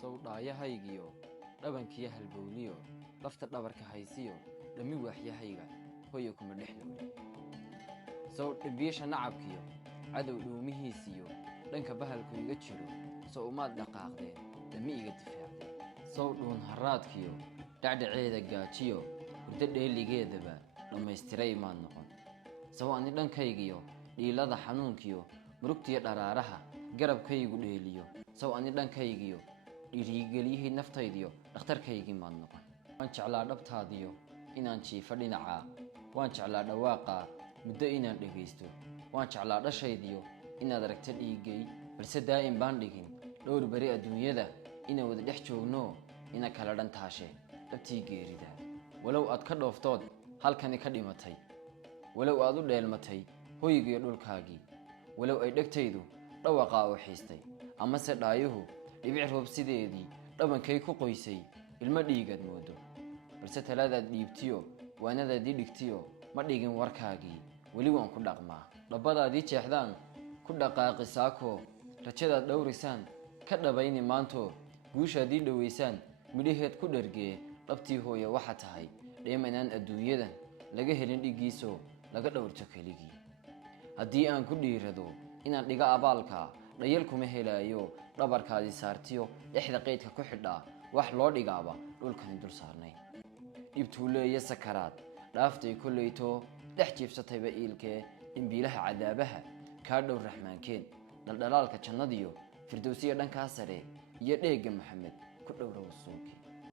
sawdhaayahaygiyo dhabankiyo halbowliyo lafta dhabarka haysiyo dhammi waaxyahayga hoyo kuma dhexlooli saw dhibiisha nacabkiyo cadow dhuumihiisiyo dhanka bahalku iga jiro saw umaad dhaqaaqdeen dhammi iga difaacdeen saw dhuun haraadkiyo dhacdhaceeda gaajiyo hurdo dheeligeedaba dhammaystiray maad noqon saw ani dhankaygiyo dhiilada xanuunkiyo murugtiyo dharaaraha garabkaygu dheeliyo saw ani dhankaygiyo dhiirigeliyihii naftaydiyo dhakhtarkaygii maad noqon waan jeclaa dhabtaadiyo inaan jiifo dhinacaa waan jeclaa dhawaaqaa muddo inaan dhegaysto waan jeclaa dhashaydiyo inaad aragta dhiigay balse daa'im baan dhigin dhowr beri adduunyada inaan wada dhex joogno ina kala dhantaashe dhabtii geerida walow aad ka dhooftood halkani ka dhimatay walow aad u dheelmatay hoygiyo dhulkaagii walow ay dhegtaydu dhawaqaa u xiistay amase dhaayuhu dhibic roob sideedii dhabankay ku qoysay ilmo dhiigaad moodo balse talaadaad dhiibtiyo waanadaadii dhigtiyo ma dhigin warkaagii weli waan ku dhaqmaa dhabbadaadii jeexdaan ku dhaqaaqi saakoo rajadaad dhowrisaan ka dhabayni maantoo guushaadii dhowaysaan midhaheed ku dhargee dhabtii hooye waxa tahay dheemanaan adduunyadan laga helin dhiggiisoo laga dhowrto keligii haddii aan ku dhiirado inaan dhiga abaalka dhayal kuma helaayo dhabarkaadii saartiyo dhexda qaydka ku xidhaa wax loo dhigaaba dhulkani dul saarnay dhibtuuleeye sakaraad dhaaftay kollaytoo dhex jiibsatayba iilkee dhimbiilaha cadaabaha kaa dhow raxmaankeen dhaldhalaalka jannadiyo firdowsiya dhankaa sare iyo dheegga maxamed ku dhowra wasuuki